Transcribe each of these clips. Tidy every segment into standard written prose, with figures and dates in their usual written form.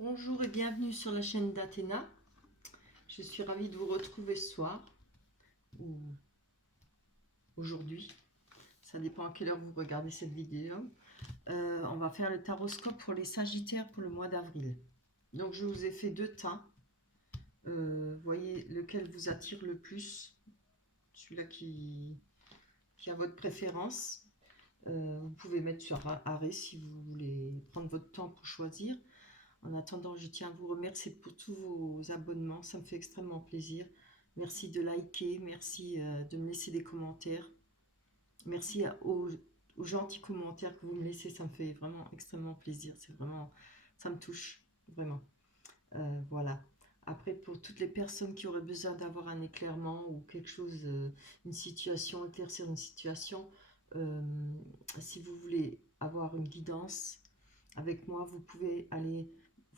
Bonjour et bienvenue sur la chaîne d'Athéna. Je suis ravie de vous retrouver ce soir ou aujourd'hui. Ça dépend à quelle heure vous regardez cette vidéo. On va faire le taroscope pour les Sagittaires pour le mois d'avril. Donc je vous ai fait deux tas. Voyez lequel vous attire le plus. Celui-là qui a votre préférence. Vous pouvez mettre sur arrêt si vous voulez prendre votre temps pour choisir. En attendant, je tiens à vous remercier pour tous vos abonnements, ça me fait extrêmement plaisir. Merci de liker, merci de me laisser des commentaires. Merci aux gentils commentaires que vous me laissez, ça me fait vraiment extrêmement plaisir. C'est vraiment, ça me touche, vraiment. Voilà. Après, pour toutes les personnes qui auraient besoin d'avoir un éclairement ou quelque chose, une situation, éclaircir une situation, si vous voulez avoir une guidance avec moi, vous pouvez aller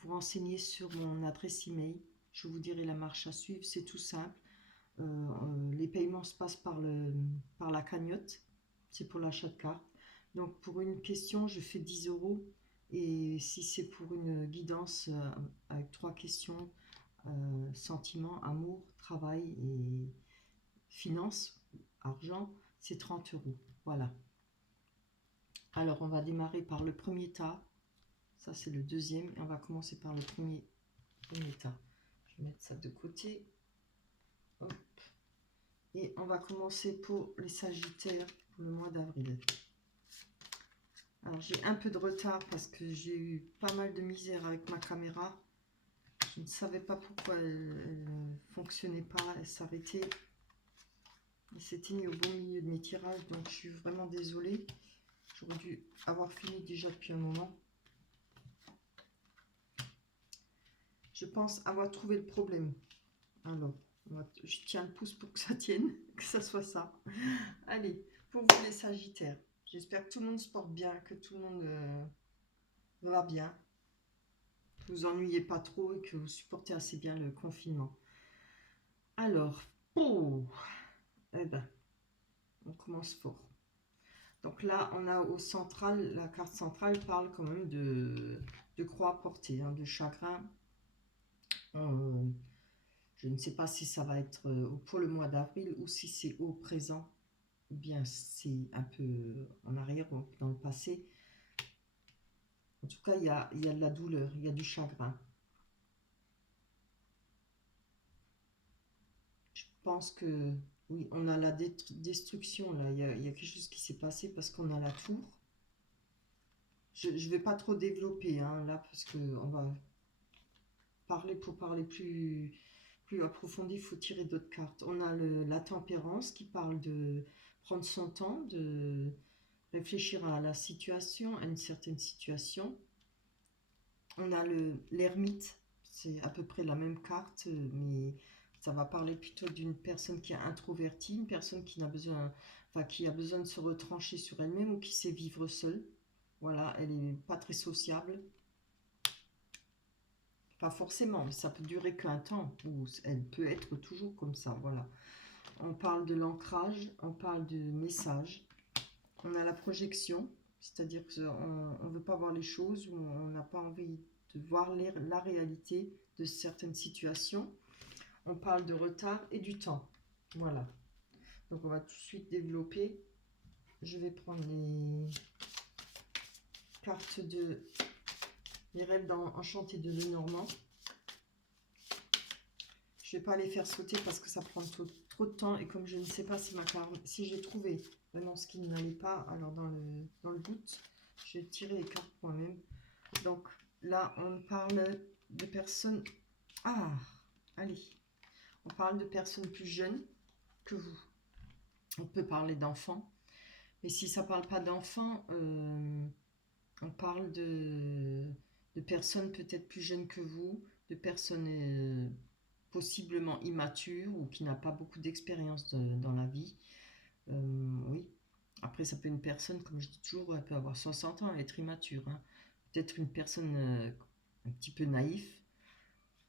vous renseigner sur mon adresse email. Je vous dirai la marche à suivre, c'est tout simple. Les paiements se passent par la cagnotte, c'est pour l'achat de cartes. Donc pour une question, je fais 10 €. Et si c'est pour une guidance avec 3 questions, sentiments, amour, travail et finances, argent, c'est 30 €. Voilà. Alors on va démarrer par le premier tas. Ça c'est le deuxième et on va commencer par le premier tas. Je vais mettre ça de côté. Hop. Et on va commencer pour les Sagittaires pour le mois d'avril. Alors j'ai un peu de retard parce que j'ai eu pas mal de misère avec ma caméra. Je ne savais pas pourquoi elle ne fonctionnait pas, elle s'arrêtait. Elle s'était mise au bon milieu de mes tirages, donc je suis vraiment désolée. J'aurais dû avoir fini déjà depuis un moment. Je pense avoir trouvé le problème. Alors, je tiens le pouce pour que ça tienne, que ça soit ça. Allez, pour vous les Sagittaires, j'espère que tout le monde se porte bien, que tout le monde va bien, que vous ennuyez pas trop et que vous supportez assez bien le confinement. Alors, eh ben, on commence fort. Donc là, on a au central, la carte centrale parle quand même de croix portée, hein, de chagrin. Je ne sais pas si ça va être pour le mois d'avril ou si c'est au présent, ou bien c'est un peu en arrière ou dans le passé. En tout cas, il y a de la douleur, il y a du chagrin. Je pense que, oui, on a la destruction, là. Il y a quelque chose qui s'est passé parce qu'on a la tour. Je ne vais pas trop développer, hein, là, parce qu'on va parler, pour parler plus approfondi, il faut tirer d'autres cartes. On a la tempérance qui parle de prendre son temps, de réfléchir à la situation, à une certaine situation. On a l'ermite, c'est à peu près la même carte, mais ça va parler plutôt d'une personne qui est introvertie, une personne qui a besoin de se retrancher sur elle-même ou qui sait vivre seule. Voilà, elle n'est pas très sociable. Pas forcément, mais ça peut durer qu'un temps, ou elle peut être toujours comme ça, voilà. On parle de l'ancrage, on parle de message, on a la projection, c'est-à-dire qu'on ne veut pas voir les choses, ou on n'a pas envie de voir la réalité de certaines situations. On parle de retard et du temps, voilà. Donc on va tout de suite développer. Je vais prendre les cartes de les rêves enchantés de Lenormand. Je ne vais pas les faire sauter parce que ça prend trop de temps. Et comme je ne sais pas si j'ai trouvé vraiment ce qui n'allait pas, alors dans le doute, je vais tirer les cartes moi-même. Donc là, on parle de personnes... Ah, allez. On parle de personnes plus jeunes que vous. On peut parler d'enfants. Mais si ça ne parle pas d'enfants, on parle de personnes peut-être plus jeunes que vous, de personnes... possiblement immature ou qui n'a pas beaucoup d'expérience dans la vie. Oui. Après, ça peut être une personne, comme je dis toujours, elle peut avoir 60 ans et être immature. Hein. Peut-être une personne un petit peu naïf.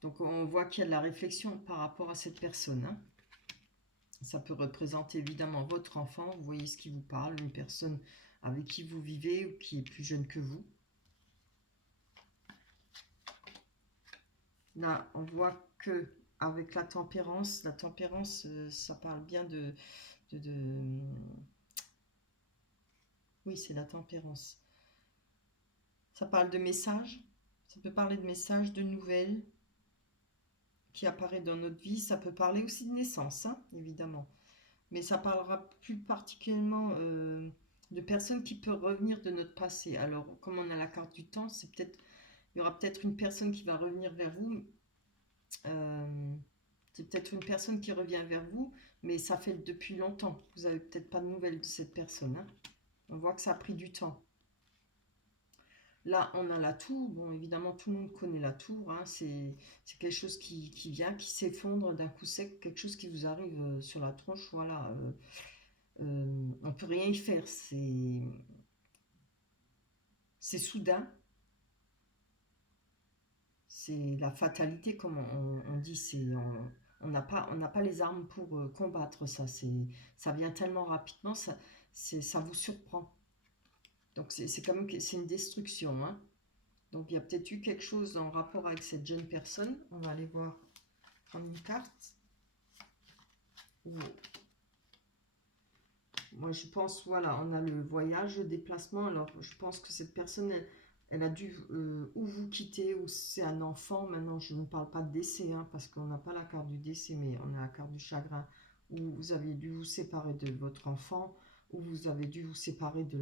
Donc, on voit qu'il y a de la réflexion par rapport à cette personne. Hein. Ça peut représenter évidemment votre enfant. Vous voyez ce qui vous parle, une personne avec qui vous vivez ou qui est plus jeune que vous. Là, on voit que avec la tempérance, ça parle bien de... Oui, c'est la tempérance. Ça parle de messages. Ça peut parler de messages, de nouvelles qui apparaissent dans notre vie. Ça peut parler aussi de naissance, hein, évidemment. Mais ça parlera plus particulièrement de personnes qui peuvent revenir de notre passé. Alors, comme on a la carte du temps, il y aura peut-être une personne qui va revenir vers vous. Euh, c'est peut-être une personne qui revient vers vous, mais ça fait depuis longtemps. Vous n'avez peut-être pas de nouvelles de cette personne, hein. On voit que ça a pris du temps. Là, on a la tour. Bon, évidemment, tout le monde connaît la tour, hein. C'est quelque chose qui vient, qui s'effondre d'un coup sec, quelque chose qui vous arrive sur la tronche. Voilà. On ne peut rien y faire. C'est soudain. C'est la fatalité, comme on dit. On n'a pas les armes pour combattre ça. Ça vient tellement rapidement, ça vous surprend. Donc c'est quand même c'est une destruction, hein. Donc il y a peut-être eu quelque chose en rapport avec cette jeune personne. On va aller voir, prendre une carte. Moi je pense, voilà, on a le voyage, le déplacement. Alors je pense que cette personne, elle a dû ou vous quitter, ou c'est un enfant. Maintenant je ne parle pas de décès, hein, parce qu'on n'a pas la carte du décès, mais on a la carte du chagrin. Ou vous avez dû vous séparer de votre enfant, ou vous avez dû vous séparer de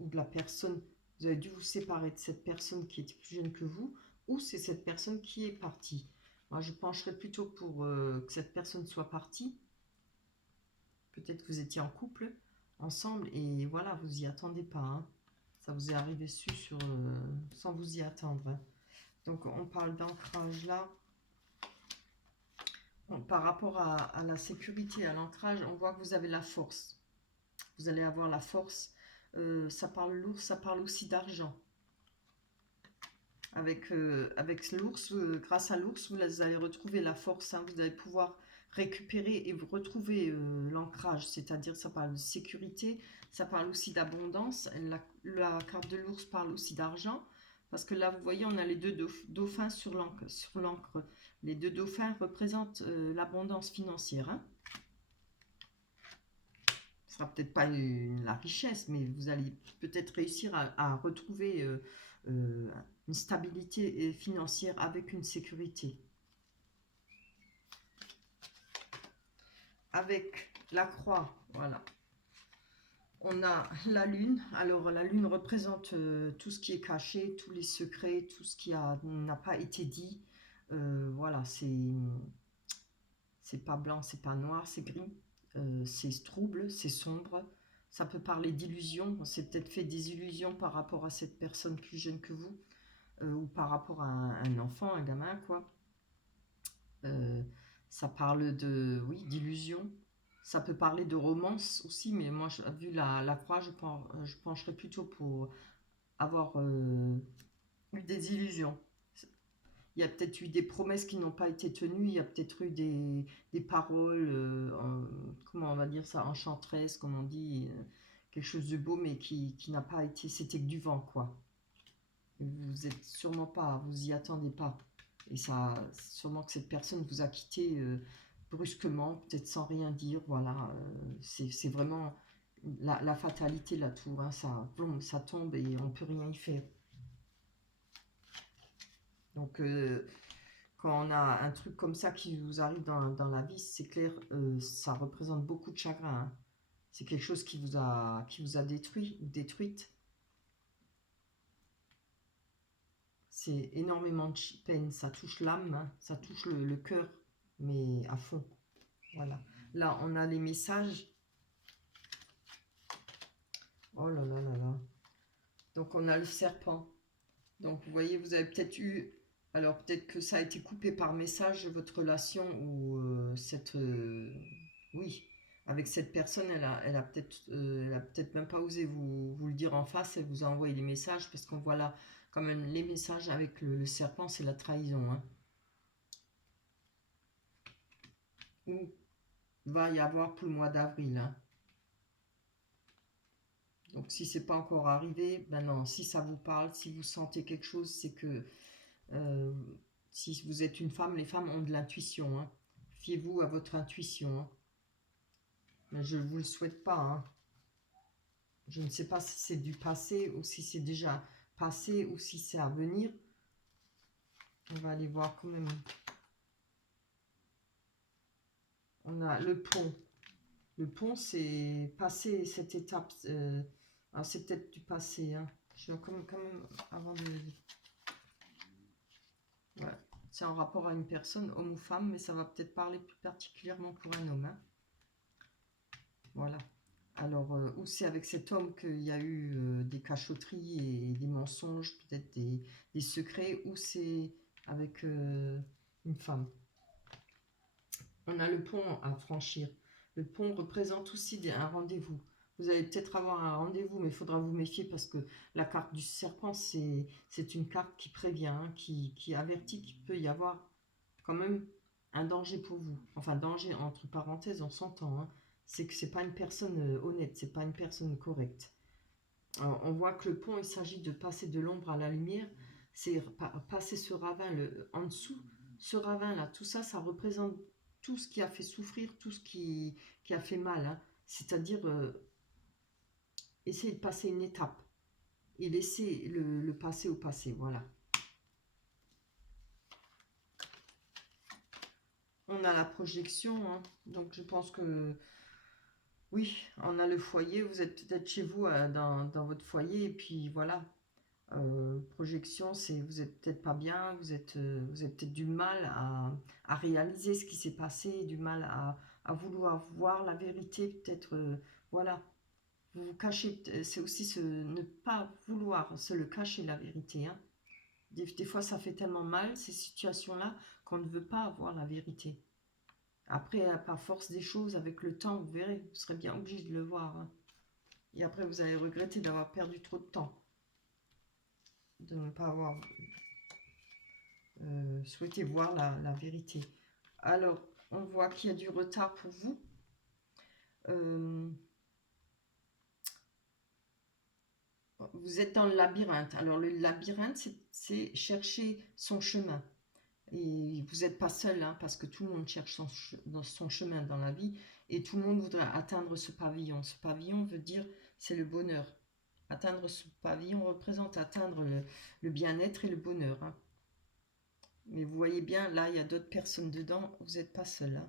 ou de la personne. Vous avez dû vous séparer de cette personne qui était plus jeune que vous, ou c'est cette personne qui est partie. Moi je pencherais plutôt pour que cette personne soit partie. Peut-être que vous étiez en couple ensemble et voilà, vous y attendez pas, hein. Ça vous est arrivé dessus sans vous y attendre, hein. Donc on parle d'ancrage là. Par rapport à la sécurité, à l'ancrage, on voit que vous avez la force. Vous allez avoir la force. Ça parle l'ours, ça parle aussi d'argent. Avec l'ours, grâce à l'ours, vous allez retrouver la force, hein. Vous allez pouvoir récupérer et vous retrouver l'ancrage, c'est-à-dire ça parle de sécurité, ça parle aussi d'abondance. La carte de l'ours parle aussi d'argent, parce que là, vous voyez, on a les deux dauphins sur l'encre. Les deux dauphins représentent l'abondance financière, hein. Ce sera peut-être pas la richesse, mais vous allez peut-être réussir à retrouver une stabilité financière avec une sécurité. Avec la croix, voilà. On a la lune. Alors la lune représente tout ce qui est caché, tous les secrets, tout ce qui n'a pas été dit. Voilà, c'est pas blanc, c'est pas noir, c'est gris. C'est trouble, c'est sombre. Ça peut parler d'illusions. On s'est peut-être fait des illusions par rapport à cette personne plus jeune que vous, ou par rapport à un enfant, un gamin, quoi. Ça parle oui, d'illusions. Ça peut parler de romance aussi, mais moi, vu la croix, je pencherais plutôt pour avoir eu des illusions. Il y a peut-être eu des promesses qui n'ont pas été tenues, il y a peut-être eu des paroles, comment on va dire ça, enchanteresses, comme on dit, quelque chose de beau, mais qui n'a pas été, c'était que du vent, quoi. Vous êtes sûrement pas, vous y attendez pas. Et ça, sûrement que cette personne vous a quitté brusquement, peut-être sans rien dire, voilà. C'est vraiment la fatalité, la tour, hein, ça tombe et on peut rien y faire. Donc, quand on a un truc comme ça qui vous arrive dans la vie, c'est clair, ça représente beaucoup de chagrin, hein. C'est quelque chose qui vous a détruit ou détruite. C'est énormément de peine, ça touche l'âme, hein, ça touche le cœur, mais à fond. Voilà. Là, on a les messages. Oh là là là là. Donc, on a le serpent. Donc, vous voyez, vous avez peut-être eu... Alors, peut-être que ça a été coupé par message, votre relation, ou oui, avec cette personne, elle a peut-être même pas osé vous le dire en face, elle vous a envoyé des messages, parce qu'on voit là, quand même, les messages avec le serpent, c'est la trahison, hein. Ou va y avoir pour le mois d'avril, hein. Donc si c'est pas encore arrivé, ben non, si ça vous parle, si vous sentez quelque chose, c'est que Si vous êtes une femme, les femmes ont de l'intuition. Hein. Fiez-vous à votre intuition. Hein. Mais je ne vous le souhaite pas. Hein. Je ne sais pas si c'est du passé ou si c'est déjà passé ou si c'est à venir. On va aller voir quand même. On a le pont. Le pont, c'est passer cette étape. C'est peut-être du passé. Hein. Je vais quand même avant de... Ouais. C'est en rapport à une personne, homme ou femme, mais ça va peut-être parler plus particulièrement pour un homme. Hein. Voilà. Alors, ou c'est avec cet homme qu'il y a eu des cachotteries et des mensonges, peut-être des secrets, ou c'est avec une femme. On a le pont à franchir. Le pont représente aussi un rendez-vous. Vous allez peut-être avoir un rendez-vous, mais il faudra vous méfier parce que la carte du serpent, c'est une carte qui prévient, hein, qui avertit qu'il peut y avoir quand même un danger pour vous. Enfin, danger entre parenthèses, on s'entend. Hein. C'est que c'est pas une personne honnête, c'est pas une personne correcte. Alors, on voit que le pont, il s'agit de passer de l'ombre à la lumière. C'est passer ce ravin en dessous. Ce ravin-là, tout ça, ça représente tout ce qui a fait souffrir, tout ce qui a fait mal. Hein. C'est-à-dire essayer de passer une étape et laisser le passé au passé. Voilà. On a la projection. Hein. Donc, je pense que oui, on a le foyer. Vous êtes peut-être chez vous dans votre foyer. Et puis, voilà. Projection, c'est vous êtes peut-être pas bien, vous avez peut-être du mal à réaliser ce qui s'est passé, du mal à vouloir voir la vérité, peut-être, voilà, vous vous cachez, c'est aussi ne pas vouloir se le cacher, la vérité. Hein. Des fois, ça fait tellement mal, ces situations-là, qu'on ne veut pas avoir la vérité. Après, par force des choses, avec le temps, vous verrez, vous serez bien obligé de le voir. Hein. Et après, vous allez regretter d'avoir perdu trop de temps. De ne pas avoir souhaité voir la vérité. Alors, on voit qu'il y a du retard pour vous. Vous êtes dans le labyrinthe. Alors, le labyrinthe, c'est chercher son chemin. Et vous n'êtes pas seul, hein, parce que tout le monde cherche son chemin dans la vie. Et tout le monde voudrait atteindre ce pavillon. Ce pavillon veut dire, c'est le bonheur. Atteindre ce pavillon représente atteindre le bien-être et le bonheur. Hein. Mais vous voyez bien, là, il y a d'autres personnes dedans. Vous n'êtes pas seul. Hein.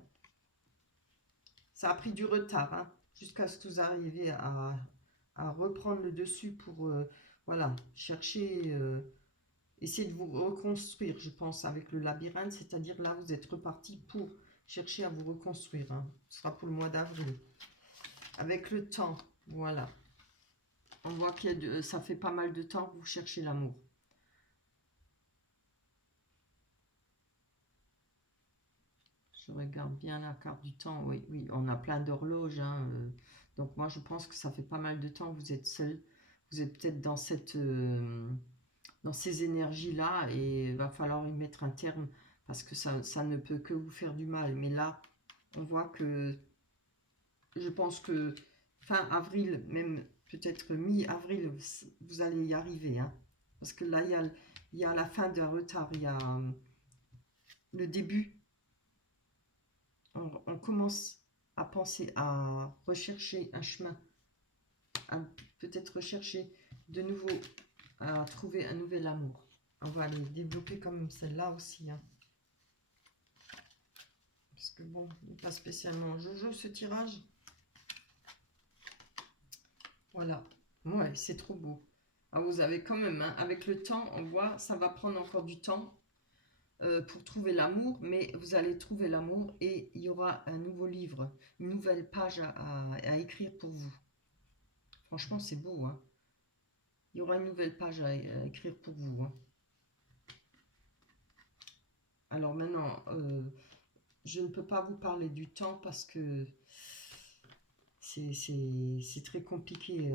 Ça a pris du retard, hein, jusqu'à ce que vous arriviez à reprendre le dessus pour, voilà, chercher, essayer de vous reconstruire, je pense, avec le labyrinthe. C'est-à-dire, là, vous êtes reparti pour chercher à vous reconstruire. Hein. Ce sera pour le mois d'avril. Avec le temps, voilà. On voit que ça fait pas mal de temps que vous cherchez l'amour. Je regarde bien la carte du temps. Oui, oui, on a plein d'horloges. Hein, donc moi, je pense que ça fait pas mal de temps que vous êtes seul. Vous êtes peut-être dans ces énergies-là et il va falloir y mettre un terme parce que ça ne peut que vous faire du mal. Mais là, on voit que je pense que fin avril, même peut-être mi-avril, vous allez y arriver. Hein, parce que là, il y a la fin d'un retard, il y a le début. On commence à penser à rechercher un chemin, à peut-être rechercher de nouveau, à trouver un nouvel amour. On va aller développer comme celle-là aussi. Hein. Parce que bon, pas spécialement jojo ce tirage. Voilà. Ouais, c'est trop beau. Alors vous avez quand même, hein, avec le temps, on voit, ça va prendre encore du temps. Pour trouver l'amour, mais vous allez trouver l'amour et il y aura un nouveau livre, une nouvelle page à écrire pour vous. Franchement, c'est beau. Hein. Il y aura une nouvelle page à écrire pour vous. Hein. Alors maintenant, je ne peux pas vous parler du temps parce que c'est très compliqué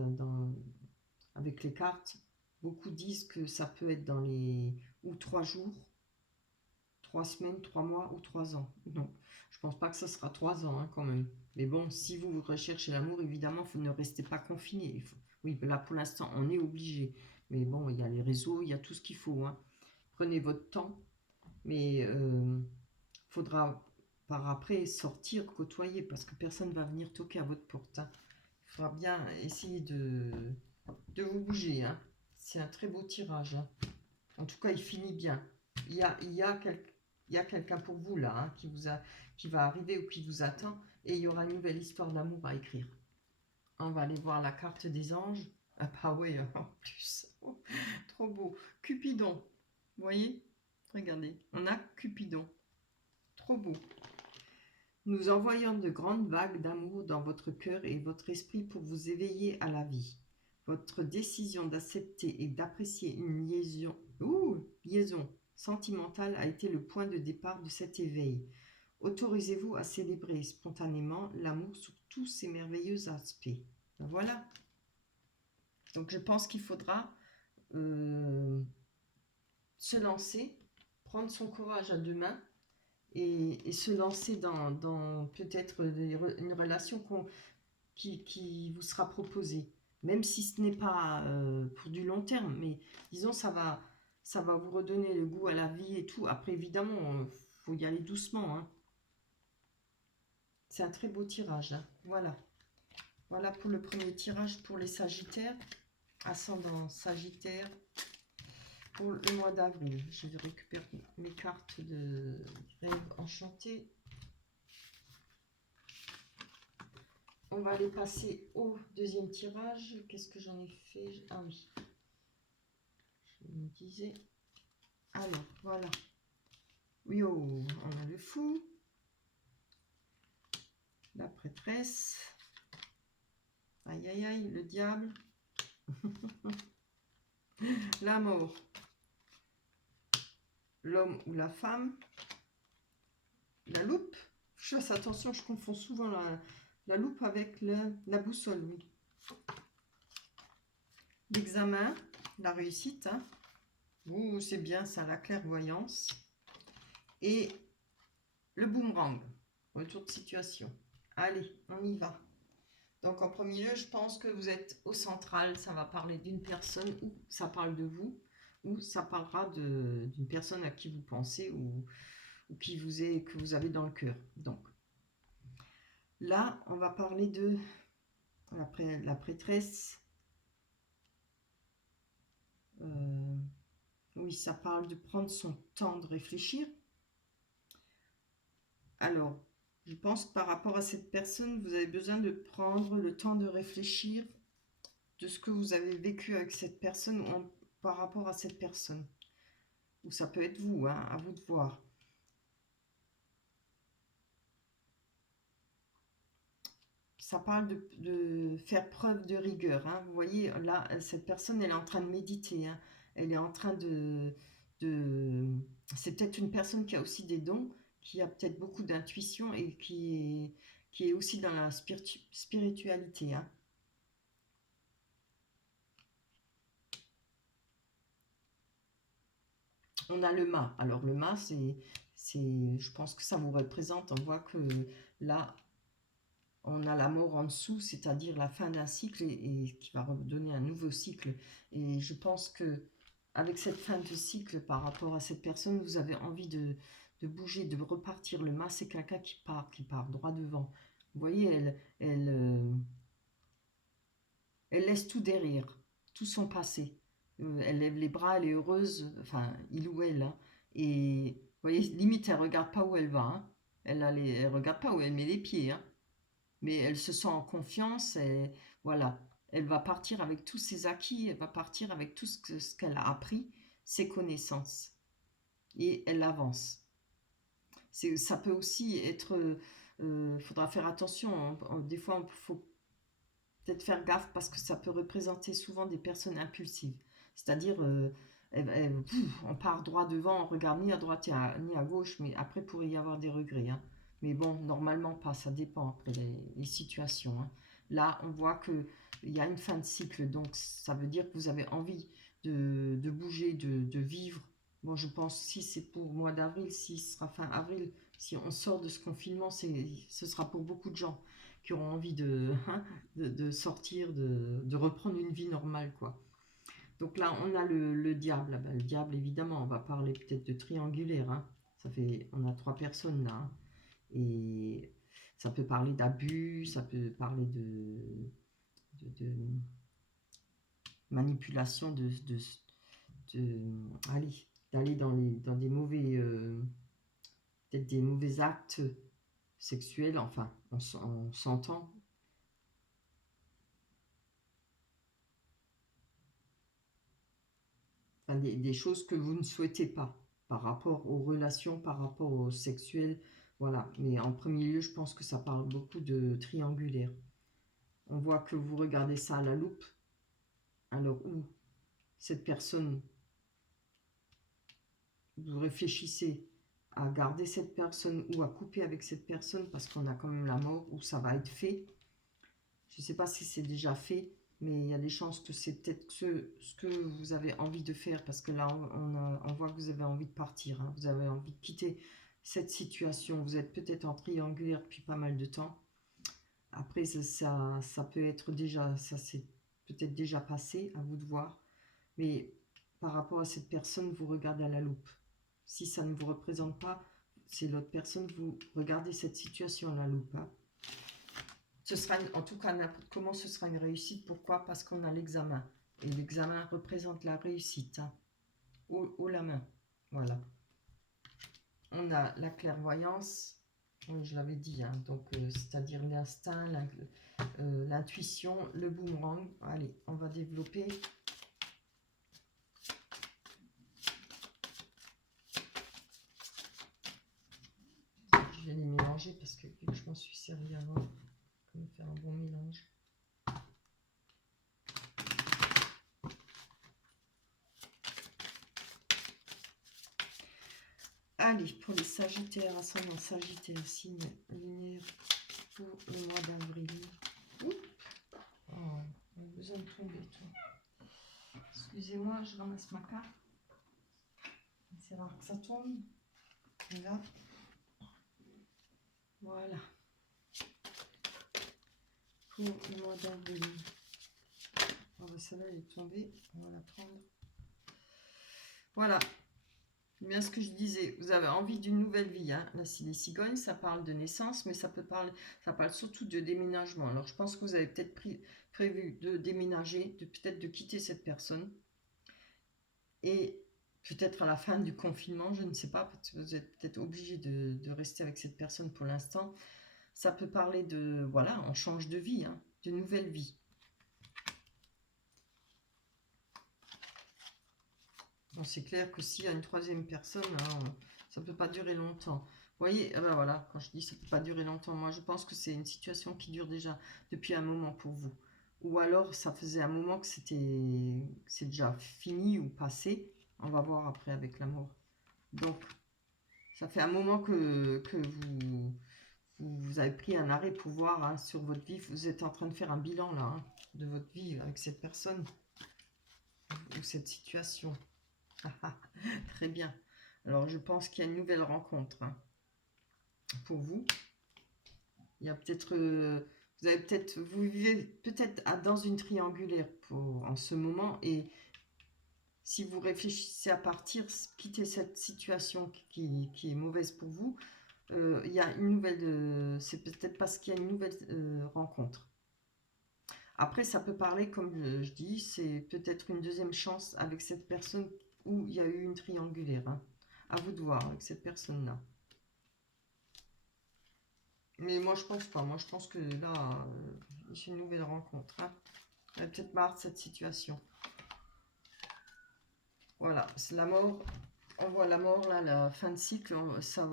avec les cartes. Beaucoup disent que ça peut être dans les 3 jours, 3 semaines, 3 mois ou 3 ans. Non, je pense pas que ça sera 3 ans hein, quand même. Mais bon, si vous recherchez l'amour, évidemment, vous ne restez pas confiné. Oui, là pour l'instant, on est obligé. Mais bon, il y a les réseaux, il y a tout ce qu'il faut. Hein. Prenez votre temps Mais faudra par après sortir, côtoyer, parce que personne ne va venir toquer à votre porte. Hein. Il faudra bien essayer de vous bouger. Hein. C'est un très beau tirage. Hein. En tout cas, il finit bien. Il y a quelqu'un pour vous là, hein, qui va arriver ou qui vous attend. Et il y aura une nouvelle histoire d'amour à écrire. On va aller voir la carte des anges. Ah bah ouais, en plus. Trop beau. Cupidon. Vous voyez? Regardez. On a Cupidon. Trop beau. Nous envoyons de grandes vagues d'amour dans votre cœur et votre esprit pour vous éveiller à la vie. Votre décision d'accepter et d'apprécier une liaison sentimentale a été le point de départ de cet éveil. Autorisez-vous à célébrer spontanément l'amour sous tous ses merveilleux aspects. Ben voilà. Donc je pense qu'il faudra se lancer, prendre son courage à deux mains et se lancer dans peut-être une relation qui vous sera proposée. Même si ce n'est pas pour du long terme, mais disons ça va vous redonner le goût à la vie et tout. Après évidemment, il faut y aller doucement. Hein. C'est un très beau tirage. Hein. Voilà. Voilà pour le premier tirage pour les Sagittaires. Ascendant Sagittaire. Pour le mois d'avril, je vais récupérer mes cartes de rêve enchanté. On va aller passer au deuxième tirage. Qu'est-ce que j'en ai fait? Ah oui. Je me disais. Alors, voilà. Oui, oh, on a le fou. La prêtresse. Aïe, aïe, aïe, le diable. La mort. L'homme ou la femme. La loupe. Je fasse attention, je confonds souvent la loupe avec la boussole. Oui. L'examen, la réussite. Hein. C'est bien ça, la clairvoyance. Et le boomerang, retour de situation. Allez, on y va. Donc en premier lieu, je pense que vous êtes au central. Ça va parler d'une personne ou ça parle de vous. Ou ça parlera d'une personne à qui vous pensez ou que vous avez dans le cœur. Donc là, on va parler de la prêtresse. Oui, ça parle de prendre son temps de réfléchir. Alors, je pense que par rapport à cette personne, vous avez besoin de prendre le temps de réfléchir de ce que vous avez vécu avec cette personne ou par rapport à cette personne. Ou ça peut être vous, hein, à vous de voir. Ça parle de faire preuve de rigueur. Hein. Vous voyez, là, cette personne, elle est en train de méditer. Hein. Elle est en train C'est peut-être une personne qui a aussi des dons, qui a peut-être beaucoup d'intuition et qui est aussi dans la spiritualité. Hein. On a le mât. Alors le mât, je pense que ça vous représente. On voit que là, on a la mort en dessous, c'est-à-dire la fin d'un cycle et qui va redonner un nouveau cycle. Et je pense que avec cette fin de cycle, par rapport à cette personne, vous avez envie de bouger, de repartir. Le mât, c'est quelqu'un qui part droit devant. Vous voyez, elle laisse tout derrière, tout son passé. Elle lève les bras, elle est heureuse, enfin, il ou elle. Hein. Et vous voyez, limite, elle ne regarde pas où elle va. Hein. Elle regarde pas où elle met les pieds. Hein. Mais elle se sent en confiance et voilà. Elle va partir avec tous ses acquis, elle va partir avec tout ce qu'elle a appris, ses connaissances. Et elle avance. Ça peut aussi être... faudra faire attention. Hein. Des fois, il faut peut-être faire gaffe parce que ça peut représenter souvent des personnes impulsives. C'est-à-dire, on part droit devant, on regarde ni à droite ni à gauche, mais après, il pourrait y avoir des regrets. Hein. Mais bon, normalement pas, ça dépend après les situations. Hein. Là, on voit qu'il y a une fin de cycle, donc ça veut dire que vous avez envie de bouger, de vivre. Bon, je pense que si c'est pour le mois d'avril, si ce sera fin avril, si on sort de ce confinement, ce sera pour beaucoup de gens qui auront envie de sortir, de reprendre une vie normale, quoi. Donc là, on a le diable. Ben, le diable, évidemment, on va parler peut-être de triangulaire. Hein. On a 3 personnes là, hein. Et ça peut parler d'abus, ça peut parler de manipulation, allez, d'aller dans des mauvais, peut-être des mauvais actes sexuels, enfin, on s'entend. Enfin, des choses que vous ne souhaitez pas par rapport aux relations, par rapport au sexuel, voilà. Mais en premier lieu, je pense que ça parle beaucoup de triangulaire. On voit que vous regardez ça à la loupe, alors où cette personne, vous réfléchissez à garder cette personne ou à couper avec cette personne parce qu'on a quand même la mort ou ça va être fait. Je ne sais pas si c'est déjà fait, mais il y a des chances que c'est peut-être ce que vous avez envie de faire parce que là, on voit que vous avez envie de partir, hein. Vous avez envie de quitter cette situation. Vous êtes peut-être en triangulaire depuis pas mal de temps. Après, ça peut être déjà, ça s'est peut-être déjà passé, à vous de voir. Mais par rapport à cette personne, vous regardez à la loupe. Si ça ne vous représente pas, c'est l'autre personne, vous regardez cette situation à la loupe, hein. Ce sera, en tout cas, n'importe comment, ce sera une réussite. Pourquoi? Parce qu'on a l'examen. Et l'examen représente la réussite, hein. Haut la main. Voilà. On a la clairvoyance. Oui, je l'avais dit, hein. Donc, c'est-à-dire l'instinct, l'intuition, le boomerang. Allez, on va développer. Je vais les mélanger parce que je m'en suis servi avant. Je vais faire un bon mélange. Allez, pour les Sagittaires, ascendant Sagittaire, signe lunaire pour le mois d'avril. Oh, on a besoin de tomber, toi. Excusez-moi, je ramasse ma carte. C'est rare que ça tombe. Et là, voilà. Pour le mois d'avril. Oh, bah, celle-là, elle est tombée. On va la prendre. Voilà. Bien ce que je disais, vous avez envie d'une nouvelle vie, hein. Là, c'est les cigognes, ça parle de naissance, mais ça parle surtout de déménagement. Alors, je pense que vous avez peut-être prévu de déménager, peut-être de quitter cette personne. Et peut-être à la fin du confinement, je ne sais pas, parce que vous êtes peut-être obligé de rester avec cette personne pour l'instant. Ça peut parler de, voilà, on change de vie, hein, de nouvelle vie. Bon, c'est clair que s'il y a une troisième personne, hein, ça ne peut pas durer longtemps. Vous voyez, ah ben voilà, quand je dis ça ne peut pas durer longtemps, moi je pense que c'est une situation qui dure déjà depuis un moment pour vous. Ou alors ça faisait un moment que c'est déjà fini ou passé. On va voir après avec la mort. Donc, ça fait un moment que vous avez pris un arrêt pour voir, hein, sur votre vie. Vous êtes en train de faire un bilan là, hein, de votre vie avec cette personne ou cette situation. Très bien. Alors, je pense qu'il y a une nouvelle rencontre, hein, pour vous. Il y a peut-être, vous vivez peut-être dans une triangulaire en ce moment, et si vous réfléchissez à partir, quitter cette situation qui est mauvaise pour vous, il y a une nouvelle, c'est peut-être parce qu'il y a une nouvelle rencontre. Après, ça peut parler, comme je dis, c'est peut-être une deuxième chance avec cette personne où il y a eu une triangulaire, hein. À vous de voir avec cette personne-là. Mais moi, je pense pas. Moi, je pense que là, c'est une nouvelle rencontre, hein. Elle a peut-être marre de cette situation. Voilà, c'est la mort. On voit la mort, là, la fin de cycle. Ça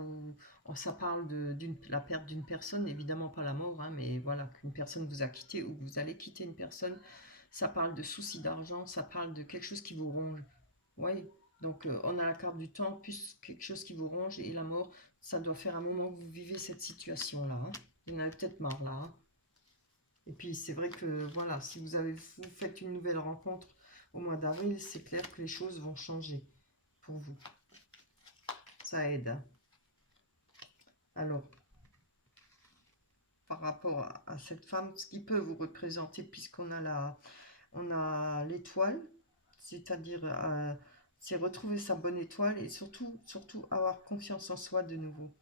parle de la perte d'une personne. Évidemment, pas la mort, hein, mais voilà, qu'une personne vous a quitté ou que vous allez quitter une personne. Ça parle de soucis d'argent. Ça parle de quelque chose qui vous ronge. Oui, donc on a la carte du temps, plus quelque chose qui vous ronge, et la mort. Ça doit faire un moment que vous vivez cette situation-là, hein. Il y en a peut-être marre là, hein. Et puis c'est vrai que voilà, si vous faites une nouvelle rencontre au mois d'avril, c'est clair que les choses vont changer pour vous. Ça aide, hein. Alors, par rapport à cette femme, ce qui peut vous représenter, puisqu'on a on a l'étoile, c'est-à-dire C'est retrouver sa bonne étoile et surtout, surtout avoir confiance en soi de nouveau.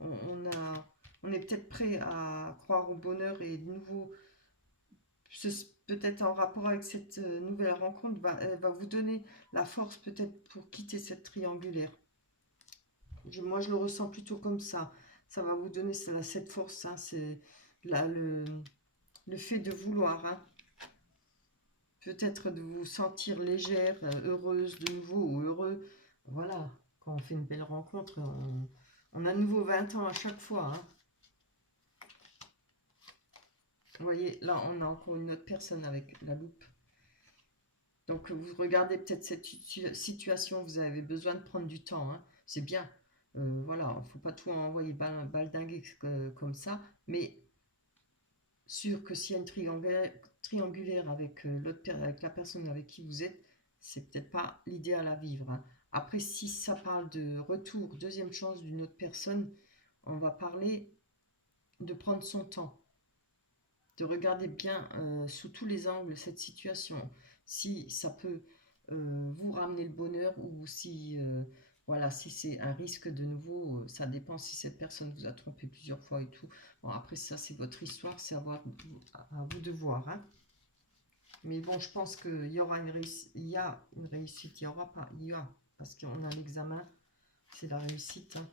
On est peut-être prêt à croire au bonheur et de nouveau, peut-être en rapport avec cette nouvelle rencontre, elle va vous donner la force peut-être pour quitter cette triangulaire. Moi, je le ressens plutôt comme ça. Ça va vous donner cette force, hein, c'est là le fait de vouloir, hein. Peut-être de vous sentir légère, heureuse de nouveau ou heureux. Voilà, quand on fait une belle rencontre, on a de nouveau 20 ans à chaque fois, hein. Vous voyez, là, on a encore une autre personne avec la loupe. Donc, vous regardez peut-être cette situation, vous avez besoin de prendre du temps, hein. C'est bien. Voilà, il ne faut pas tout envoyer baldinguer comme ça. Mais sûr que s'il y a une triangulaire avec, avec la personne avec qui vous êtes, c'est peut-être pas l'idéal à vivre, hein. Après, si ça parle de retour, deuxième chance d'une autre personne, on va parler de prendre son temps, de regarder bien sous tous les angles cette situation, si ça peut vous ramener le bonheur ou si, voilà, si c'est un risque de nouveau, ça dépend si cette personne vous a trompé plusieurs fois et tout. Bon, après ça, c'est votre histoire, c'est à vous de voir, hein. Mais bon, je pense qu'il y aura une réussite, il y a une réussite, il y aura pas, il y a, parce qu'on a l'examen, c'est la réussite, hein.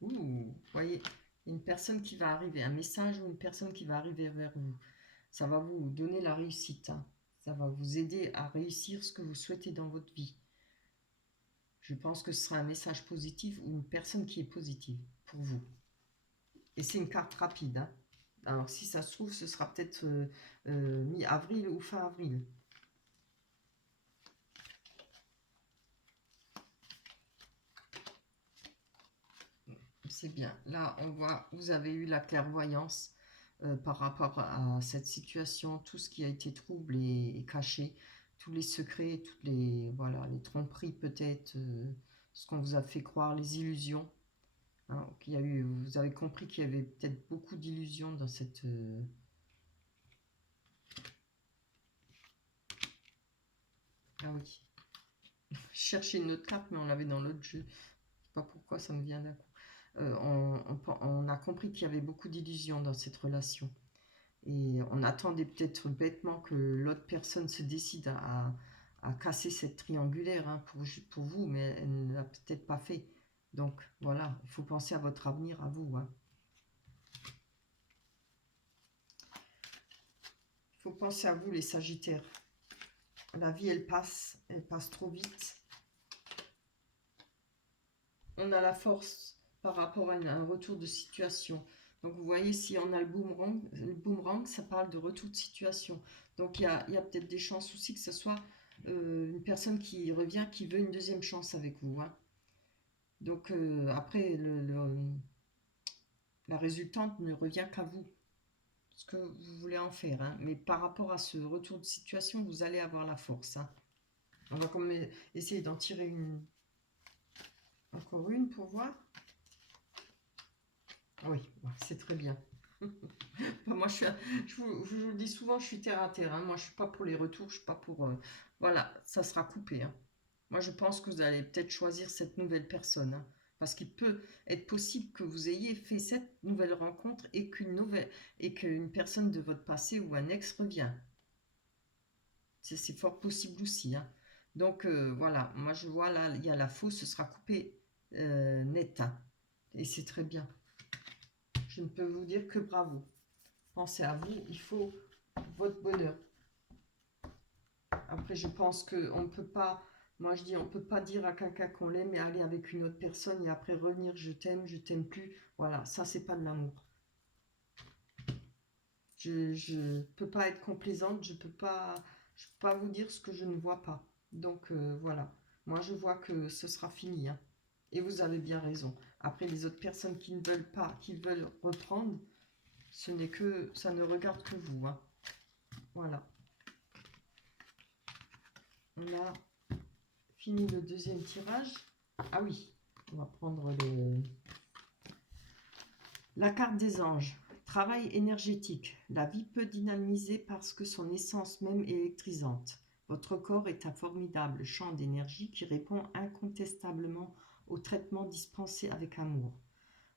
Ouh, vous voyez, une personne qui va arriver, un message ou une personne qui va arriver vers vous. Ça va vous donner la réussite, hein. Ça va vous aider à réussir ce que vous souhaitez dans votre vie. Je pense que ce sera un message positif ou une personne qui est positive pour vous. Et c'est une carte rapide, hein. Alors si ça se trouve, ce sera peut-être mi-avril ou fin avril. C'est bien. Là, on voit, vous avez eu la clairvoyance par rapport à cette situation, tout ce qui a été troublé et caché, tous les secrets, toutes les, voilà, les tromperies peut-être, ce qu'on vous a fait croire, les illusions. Hein, qu'il y a eu, vous avez compris qu'il y avait peut-être beaucoup d'illusions dans cette... Ah oui. Je cherchais une autre carte, mais on l'avait dans l'autre jeu. Je sais pas pourquoi ça me vient d'un coup. On a compris qu'il y avait beaucoup d'illusions dans cette relation. Et on attendait peut-être bêtement que l'autre personne se décide à casser cette triangulaire, hein, pour vous, mais elle ne l'a peut-être pas fait. Donc voilà, il faut penser à votre avenir, à vous, hein. Il faut penser à vous, les Sagittaires. La vie, elle passe trop vite. On a la force par rapport à un retour de situation. Donc vous voyez, si on a le boomerang, ça parle de retour de situation. Donc il y a peut-être des chances aussi que ce soit une personne qui revient, qui veut une deuxième chance avec vous, hein. Donc après, la résultante ne revient qu'à vous, ce que vous voulez en faire, hein. Mais par rapport à ce retour de situation, vous allez avoir la force, hein. On va quand même essayer d'en tirer encore une pour voir. Oui, c'est très bien. Moi, je vous le dis souvent, je suis terre à terre, hein. Moi, je suis pas pour les retours, je suis pas pour... voilà, ça sera coupé, hein. Moi, je pense que vous allez peut-être choisir cette nouvelle personne, hein, parce qu'il peut être possible que vous ayez fait cette nouvelle rencontre et qu'une personne de votre passé ou un ex revient. C'est fort possible aussi, hein. Donc, voilà, moi, je vois là, il y a la fausse, ce sera coupé net, hein. Et c'est très bien. Je ne peux vous dire que bravo. Pensez à vous, il faut votre bonheur. Après, je pense qu'on ne peut pas, moi je dis, on ne peut pas dire à quelqu'un qu'on l'aime et aller avec une autre personne et après revenir, je t'aime plus. Voilà, ça c'est pas de l'amour. Je ne peux pas être complaisante, je peux pas vous dire ce que je ne vois pas. Donc voilà, moi je vois que ce sera fini, hein. Et vous avez bien raison. Après, les autres personnes qui ne veulent pas, qui veulent reprendre, ce n'est que, ça ne regarde que vous, hein. Voilà. On a fini le deuxième tirage. Ah oui, on va prendre la carte des anges. Travail énergétique. La vie peut dynamiser parce que son essence même est électrisante. Votre corps est un formidable champ d'énergie qui répond incontestablement au traitement dispensé avec amour.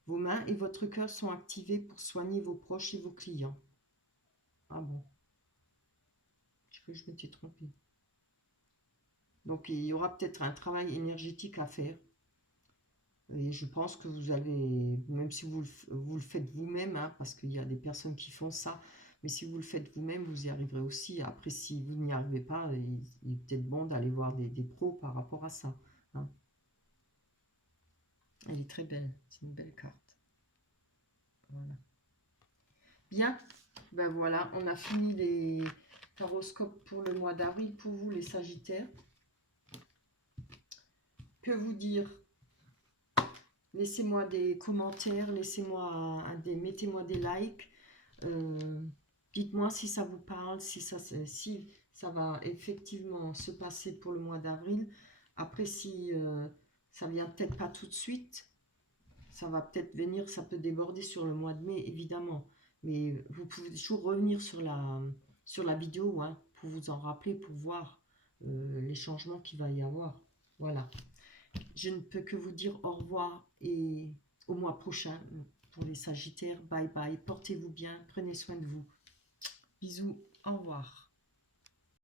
Vos mains et votre cœur sont activés pour soigner vos proches et vos clients. Ah bon? Est-ce que je m'étais trompée? Donc il y aura peut-être un travail énergétique à faire. Et je pense que vous allez, même si vous le faites vous-même, hein, parce qu'il y a des personnes qui font ça, mais si vous le faites vous-même, vous y arriverez aussi. Après, si vous n'y arrivez pas, il est peut-être bon d'aller voir des pros par rapport à ça, hein. Elle est très belle, c'est une belle carte. Voilà. Bien, ben voilà, on a fini les taroscopes pour le mois d'avril pour vous les Sagittaires. Que vous dire? Laissez-moi des commentaires, mettez-moi des likes. Dites-moi si ça vous parle, si ça va effectivement se passer pour le mois d'avril. Après, si ça vient peut-être pas tout de suite, ça va peut-être venir, ça peut déborder sur le mois de mai, évidemment. Mais vous pouvez toujours revenir sur la vidéo, hein, pour vous en rappeler, pour voir les changements qu'il va y avoir. Voilà. Je ne peux que vous dire au revoir et au mois prochain pour les Sagittaires. Bye bye, portez-vous bien, prenez soin de vous. Bisous, au revoir.